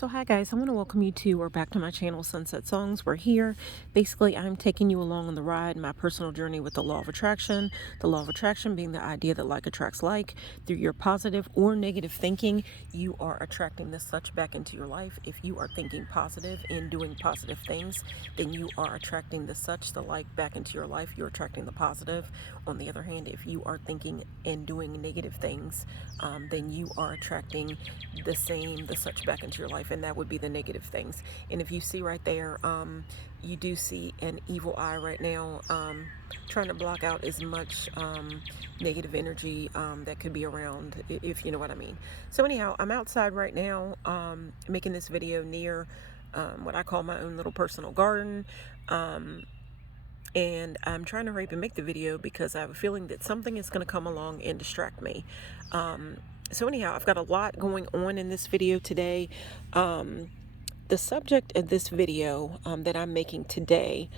So hi guys, I want to welcome you to or back to my channel, Sunset Songs. We're here. Basically, I'm taking you along on the ride, my personal journey with the law of attraction. The law of attraction being the idea that like attracts like. Through your positive or negative thinking, you are attracting this such back into your life. If you are thinking positive and doing positive things, then you are attracting the such, the like back into your life. You're attracting the positive. On the other hand, if you are thinking and doing negative things, then you are attracting the same, the such back into your life, and that would be the negative things. And if you see right there, you do see an evil eye right now, trying to block out as much negative energy that could be around, if you know what I mean. So anyhow, I'm outside right now, making this video near what I call my own little personal garden. And I'm trying to hurry up and make the video because I have a feeling that something is going to come along and distract me. So anyhow, I've got a lot going on in this video today. The subject of this video that I'm making today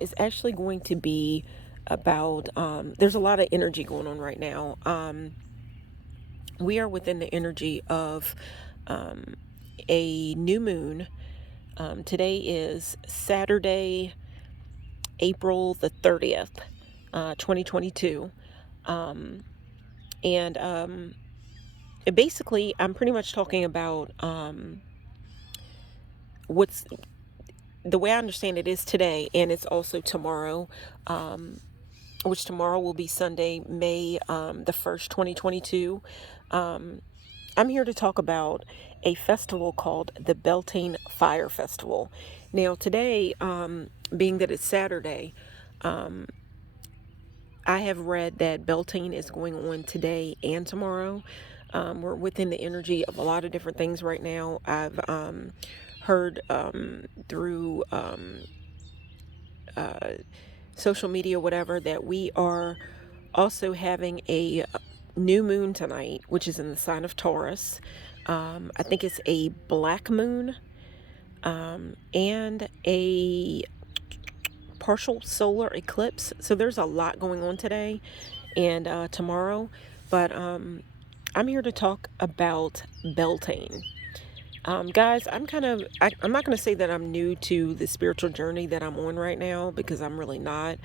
is actually going to be about, there's a lot of energy going on right now. We are within the energy of a new moon. Today is Saturday, April the 30th, 2022. Basically, I'm pretty much talking about what's the way I understand it is today, and it's also tomorrow, which tomorrow will be Sunday, May the 1st, 2022. I'm here to talk about a festival called the Beltane Fire Festival. Now, today, being that it's Saturday, I have read that Beltane is going on today and tomorrow. We're within the energy of a lot of different things right now. I've heard through social media, whatever, that we are also having a new moon tonight, which is in the sign of Taurus. I think it's a black moon and a partial solar eclipse. So there's a lot going on today and tomorrow. But I'm here to talk about Beltane. Guys, I'm not going to say that I'm new to the spiritual journey that I'm on right now, because I'm really not.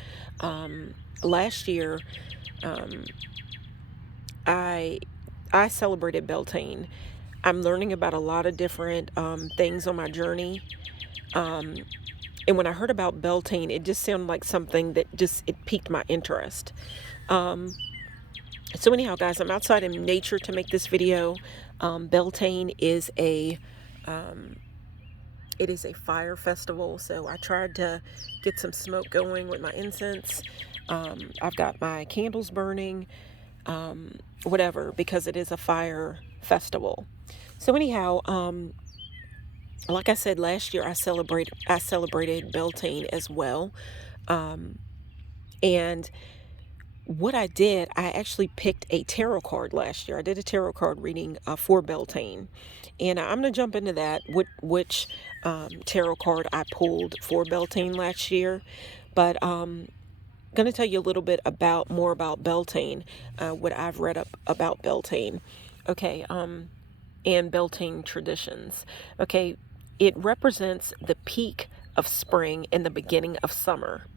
Last year, I celebrated Beltane. I'm learning about a lot of different things on my journey. And when I heard about Beltane, it just sounded like something that it piqued my interest. So anyhow, guys, I'm outside in nature to make this video. Beltane is it is a fire festival, so I tried to get some smoke going with my incense. I've got my candles burning, whatever, because it is a fire festival. So anyhow, like I said, last year I celebrated Beltane as well. And what I did, I actually picked a tarot card last year. I did a tarot card reading for Beltane. And I'm going to jump into that, which tarot card I pulled for Beltane last year. But I'm going to tell you a little bit more about Beltane, what I've read up about Beltane. Okay, and Beltane traditions. Okay, it represents the peak of spring and the beginning of summer.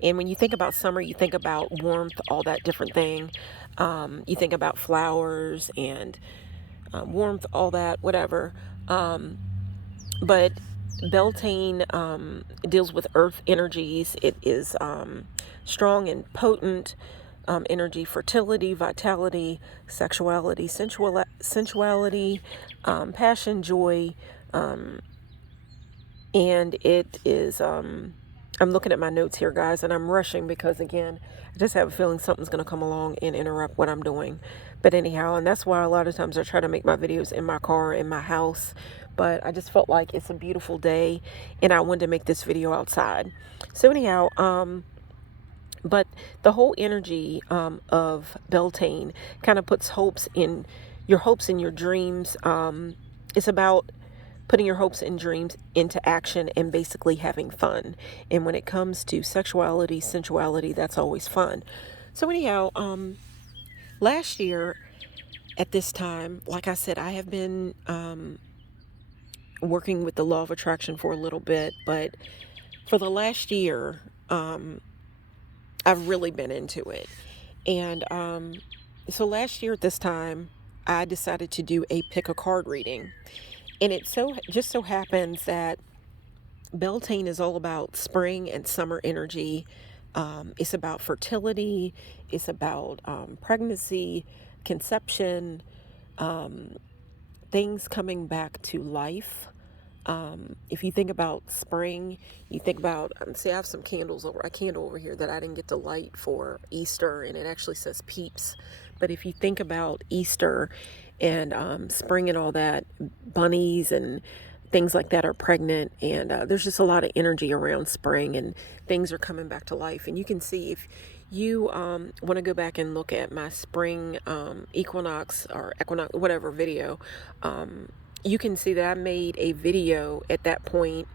And when you think about summer, you think about warmth, all that different thing. You think about flowers and warmth, all that, whatever. But Beltane deals with earth energies. It is strong and potent energy, fertility, vitality, sexuality, sensuality, passion, joy, and it is, I'm looking at my notes here, guys, and I'm rushing because, again, I just have a feeling something's going to come along and interrupt what I'm doing. But anyhow, and that's why a lot of times I try to make my videos in my car, in my house. But I just felt like it's a beautiful day, and I wanted to make this video outside. So anyhow, but the whole energy of Beltane kind of puts hopes in your dreams. It's about putting your hopes and dreams into action and basically having fun. And when it comes to sexuality, sensuality, that's always fun. So anyhow, last year at this time, like I said, I have been working with the law of attraction for a little bit, but for the last year, I've really been into it. And so last year at this time, I decided to do a pick a card reading. And it just so happens that Beltane is all about spring and summer energy. It's about fertility. It's about pregnancy, conception, things coming back to life. If you think about spring, you think about, see, I have some a candle over here that I didn't get to light for Easter, and it actually says peeps. But if you think about Easter and spring and all that, bunnies and things like that are pregnant, and there's just a lot of energy around spring, and things are coming back to life. And you can see, if you want to go back and look at my spring equinox whatever video, you can see that I made a video at that point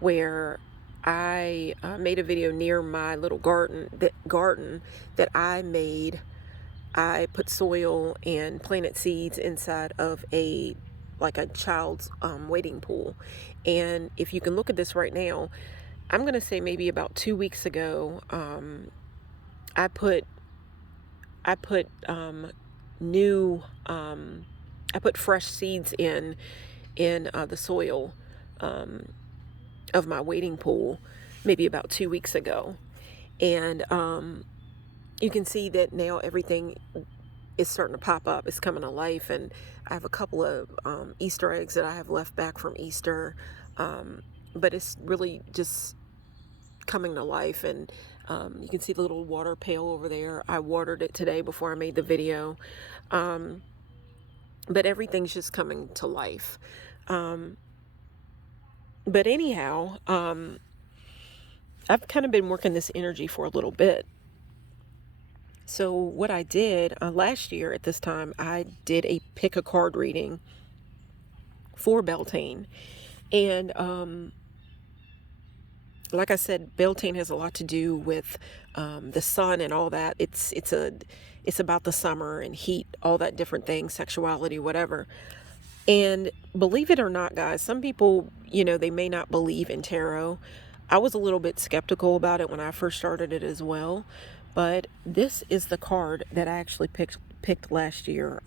where I made a video near my little garden that I made. I put soil and planted seeds inside of a child's wading pool. And if you can look at this right now, I'm going to say maybe about 2 weeks ago, I put new I put fresh seeds in the soil of my wading pool maybe about 2 weeks ago. And you can see that now everything is starting to pop up. It's coming to life. And I have a couple of Easter eggs that I have left back from Easter. But it's really just coming to life. And you can see the little water pail over there. I watered it today before I made the video. But everything's just coming to life. But anyhow, I've kind of been working this energy for a little bit. So what I did last year at this time, I did a pick a card reading for Beltane. And like I said, Beltane has a lot to do with the sun and all that. It's about the summer and heat, all that different things, sexuality, whatever. And believe it or not, guys, some people, they may not believe in tarot. I was a little bit skeptical about it when I first started it as well. But this is the card that I actually picked last year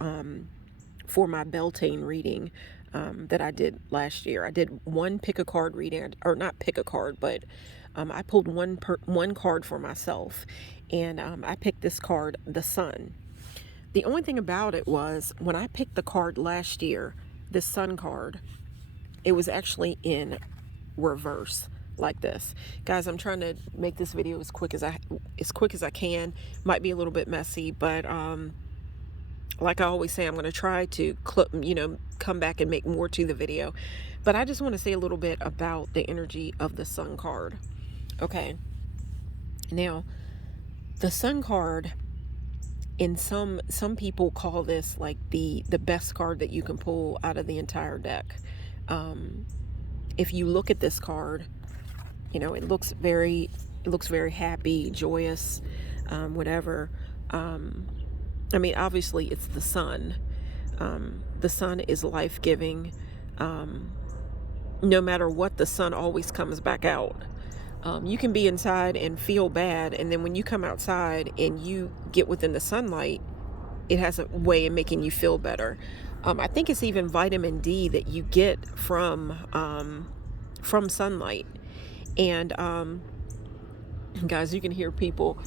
for my Beltane reading that I did last year. I did one pick a card reading, or not pick a card, but I pulled one card for myself, and I picked this card, the Sun. The only thing about it was, when I picked the card last year, the Sun card, it was actually in reverse, like this. Guys, I'm trying to make this video as quick as I can. Might be a little bit messy, but like I always say, I'm going to try to come back and make more to the video. But I just want to say a little bit about the energy of the Sun card. Okay. Now, the Sun card, and some people call this like the best card that you can pull out of the entire deck. If you look at this card, it looks very happy, joyous, whatever. I mean, obviously it's the sun. The sun is life-giving. No matter what, the sun always comes back out. You can be inside and feel bad, and then when you come outside and you get within the sunlight, it has a way of making you feel better. I think it's even vitamin D that you get from sunlight. And guys, you can hear people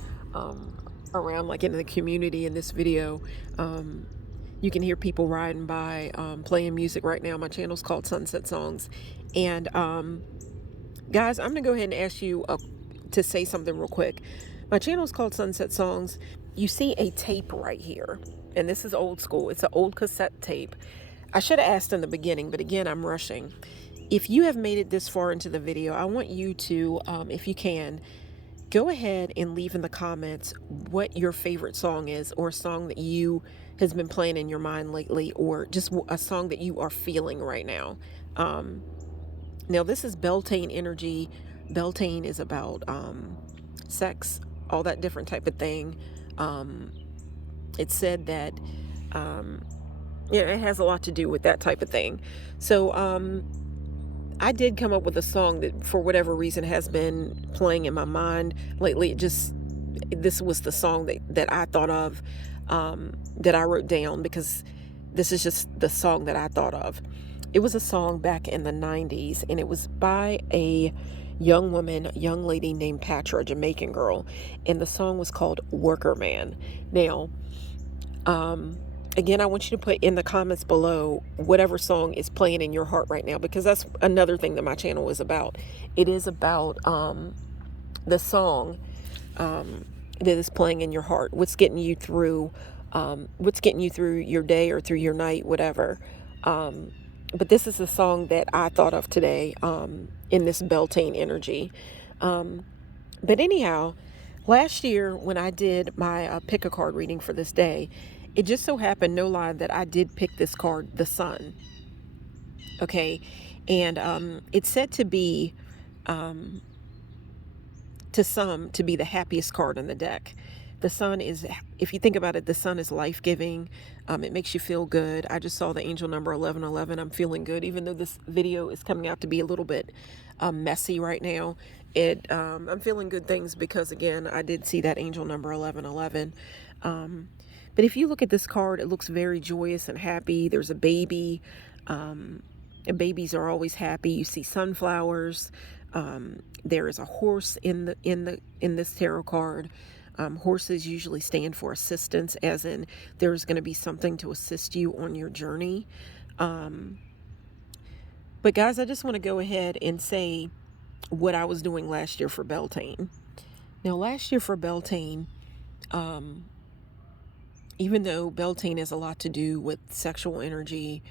around, like in the community in this video. You can hear people riding by, playing music right now. My channel's called Sunset Songs. And guys, I'm gonna go ahead and ask you to say something real quick. My channel's called Sunset Songs. You see a tape right here, and this is old school. It's an old cassette tape. I should have asked in the beginning, but again, I'm rushing. If you have made it this far into the video, I want you to, if you can, go ahead and leave in the comments what your favorite song is, or a song that has been playing in your mind lately, or just a song that you are feeling right now. Now, this is Beltane energy. Beltane is about sex, all that different type of thing. It's said that it has a lot to do with that type of thing. So I did come up with a song that, for whatever reason, has been playing in my mind lately. This was the song that I thought of, that I wrote down, because this is just the song that I thought of. It was a song back in the 90s, and it was by a young woman, a young lady named Patra, a Jamaican girl, and the song was called Worker Man. Now, again, I want you to put in the comments below whatever song is playing in your heart right now, because that's another thing that my channel is about. It is about the song that is playing in your heart. What's getting you through your day or through your night, whatever. But this is the song that I thought of today, in this Beltane energy. But anyhow, last year when I did my pick a card reading for this day, it just so happened, no lie, that I did pick this card, the Sun. Okay, and it's said to be, to some, to be the happiest card in the deck. The Sun is, if you think about it, the Sun is life-giving. It makes you feel good. I just saw the angel number 1111. I'm feeling good, even though this video is coming out to be a little bit messy right now. I'm feeling good things because, again, I did see that angel number 1111. But if you look at this card, it looks very joyous and happy. There's a baby. And babies are always happy. You see sunflowers. There is a horse in this tarot card. Horses usually stand for assistance, as in there's going to be something to assist you on your journey. But guys, I just want to go ahead and say what I was doing last year for Beltane. Now, last year for Beltane, even though Beltane has a lot to do with sexual energy,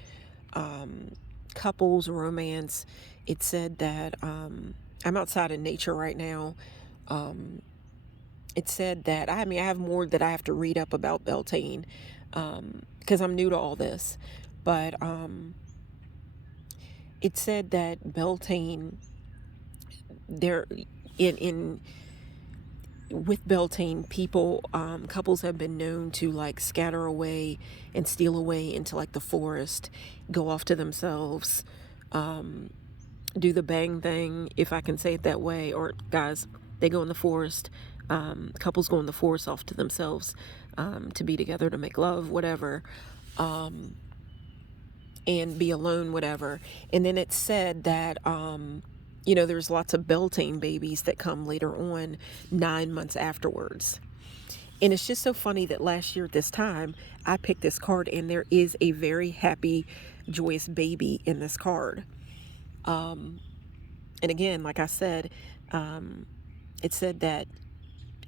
couples, romance, it said that I'm outside in nature right now. It said that, I have more that I have to read up about Beltane, because I'm new to all this. But it said that Beltane, with Beltane, couples have been known to like scatter away and steal away into like the forest, go off to themselves, do the bang thing, if I can say it that way. Or guys, they go in the forest, couples go in the forest off to themselves, to be together, to make love, whatever, and be alone, whatever. And then it said that there's lots of Beltane babies that come later on, 9 months afterwards. And it's just so funny that last year at this time, I picked this card, and there is a very happy, joyous baby in this card. And again, like I said, it said that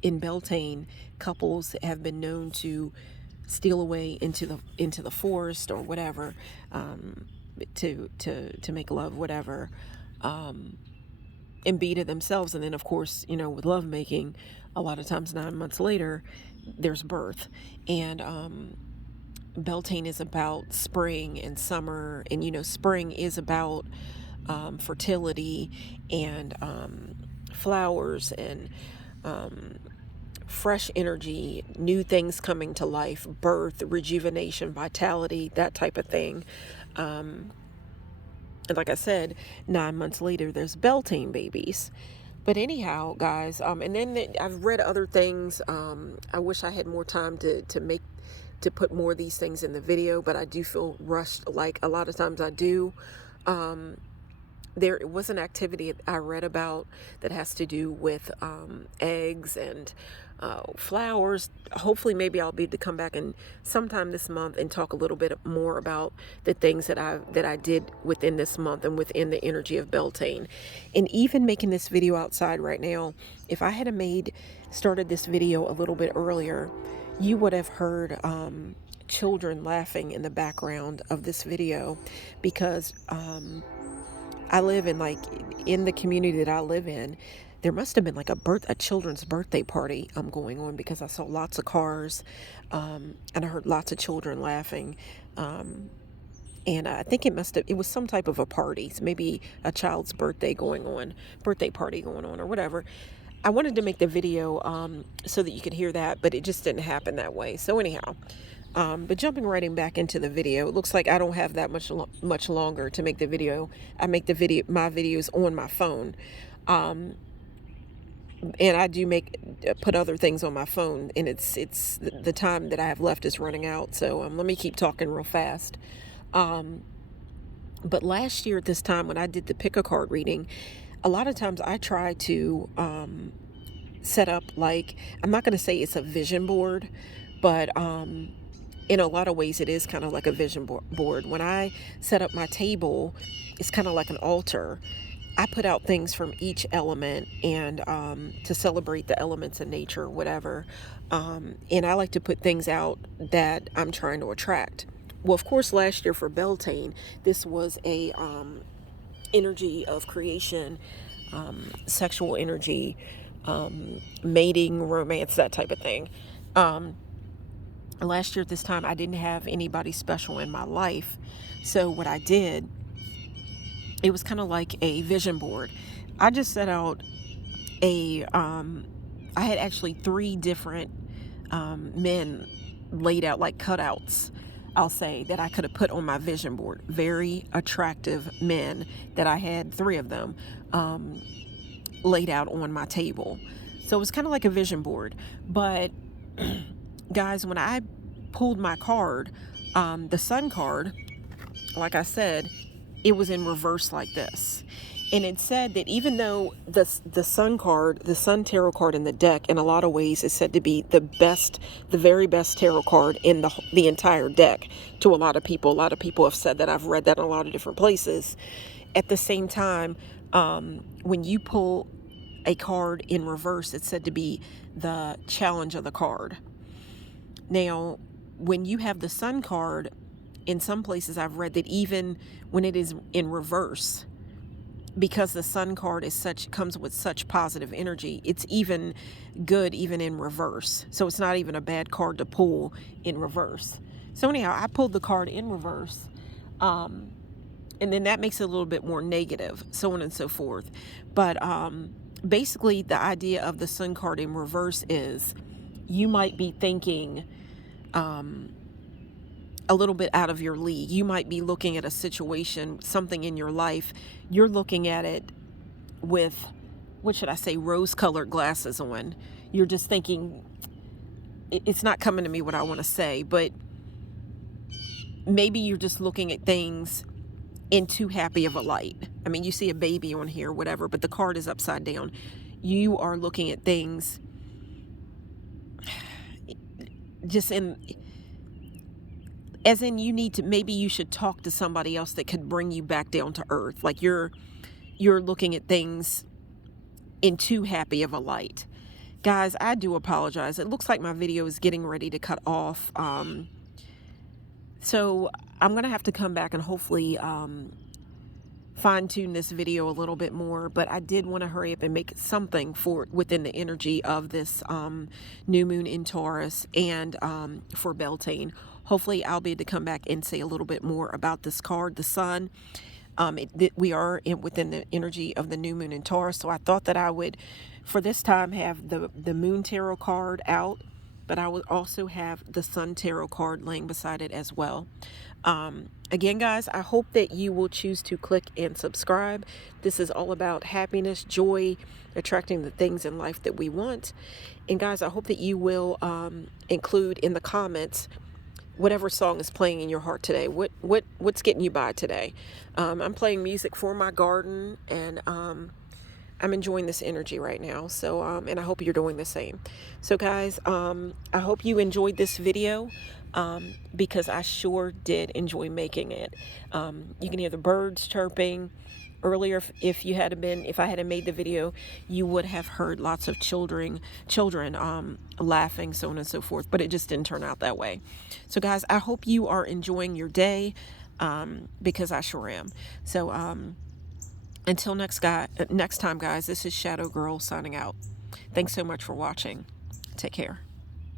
in Beltane, couples have been known to steal away into the forest or whatever, to make love, whatever, and be to themselves. And then, of course, with lovemaking, a lot of times 9 months later, there's birth. And Beltane is about spring and summer, and spring is about fertility and flowers and fresh energy, new things coming to life, birth, rejuvenation, vitality, that type of thing. And like I said, 9 months later, there's Beltane babies. But anyhow, guys, and then I've read other things. I wish I had more time to put more of these things in the video, but I do feel rushed, like a lot of times I do. There was an activity I read about that has to do with eggs and flowers. Hopefully, maybe I'll be able to come back and sometime this month and talk a little bit more about the things that I did within this month and within the energy of Beltane. And even making this video outside right now, if I had started this video a little bit earlier, you would have heard children laughing in the background of this video, because I live in the community that I live in, there must have been like a children's birthday party going on, because I saw lots of cars, and I heard lots of children laughing, and I think it was some type of a party, so maybe a child's birthday party going on, or whatever. I wanted to make the video so that you could hear that, but it just didn't happen that way. So anyhow, But jumping right back into the video, it looks like I don't have that much longer to make the video. I make my videos on my phone, and I do put other things on my phone, and it's the time that I have left is running out. So let me keep talking real fast. But last year at this time when I did the pick a card reading, a lot of times I try to set up, like, I'm not going to say it's a vision board, but in a lot of ways it is kind of like a vision board. When I set up my table, it's kind of like an altar. I put out things from each element, and to celebrate the elements in nature, whatever. And I like to put things out that I'm trying to attract. Well, of course, last year for Beltane, this was a energy of creation, sexual energy, mating, romance, that type of thing. Last year at this time, I didn't have anybody special in my life. So what I did, it was kind of like a vision board. I just set out I had actually 3 different men laid out, like cutouts, I'll say, that I could have put on my vision board. Very attractive men that I had 3 of them laid out on my table. So it was kind of like a vision board. But guys, when I pulled my card, the sun card, like I said, it was in reverse like this. And it said that even though the sun card, the sun tarot card in the deck, in a lot of ways is said to be the very best tarot card in the entire deck to a lot of people. A lot of people have said that. I've read that in a lot of different places. At the same time, when you pull a card in reverse, it's said to be the challenge of the card. Now, when you have the sun card, in some places I've read that even when it is in reverse, because the sun card comes with such positive energy, it's even good even in reverse. So it's not even a bad card to pull in reverse. So anyhow, I pulled the card in reverse, and then that makes it a little bit more negative, so on and so forth. But basically the idea of the sun card in reverse is you might be thinking a little bit out of your league. You might be looking at a situation, something in your life. You're looking at it with, what should I say, rose-colored glasses on. You're just thinking, it's not coming to me what I want to say, but maybe you're just looking at things in too happy of a light. I mean, you see a baby on here, whatever, but the card is upside down. You are looking at things just as in maybe you should talk to somebody else that could bring you back down to earth. Like you're looking at things in too happy of a light. Guys, I do apologize. It looks like my video is getting ready to cut off. So I'm going to have to come back and hopefully fine tune this video a little bit more, but I did want to hurry up and make something within the energy of this new moon in Taurus and for Beltane. Hopefully I'll be able to come back and say a little bit more about this card, the sun. We are within the energy of the new moon in Taurus, so I thought that I would, for this time, have the moon tarot card out, but I would also have the sun tarot card laying beside it as well. Again, guys, I hope that you will choose to click and subscribe. This is all about happiness, joy, attracting the things in life that we want. And guys, I hope that you will include in the comments whatever song is playing in your heart today. What's getting you by today? I'm playing music for my garden, and I'm enjoying this energy right now. So, and I hope you're doing the same. So guys, I hope you enjoyed this video, because I sure did enjoy making it. You can hear the birds chirping. Earlier, if I hadn't made the video, you would have heard lots of children laughing, so on and so forth, but it just didn't turn out that way. So guys, I hope you are enjoying your day, because I sure am. So until next time, guys, this is Shadow Girl signing out. Thanks so much for watching. Take care.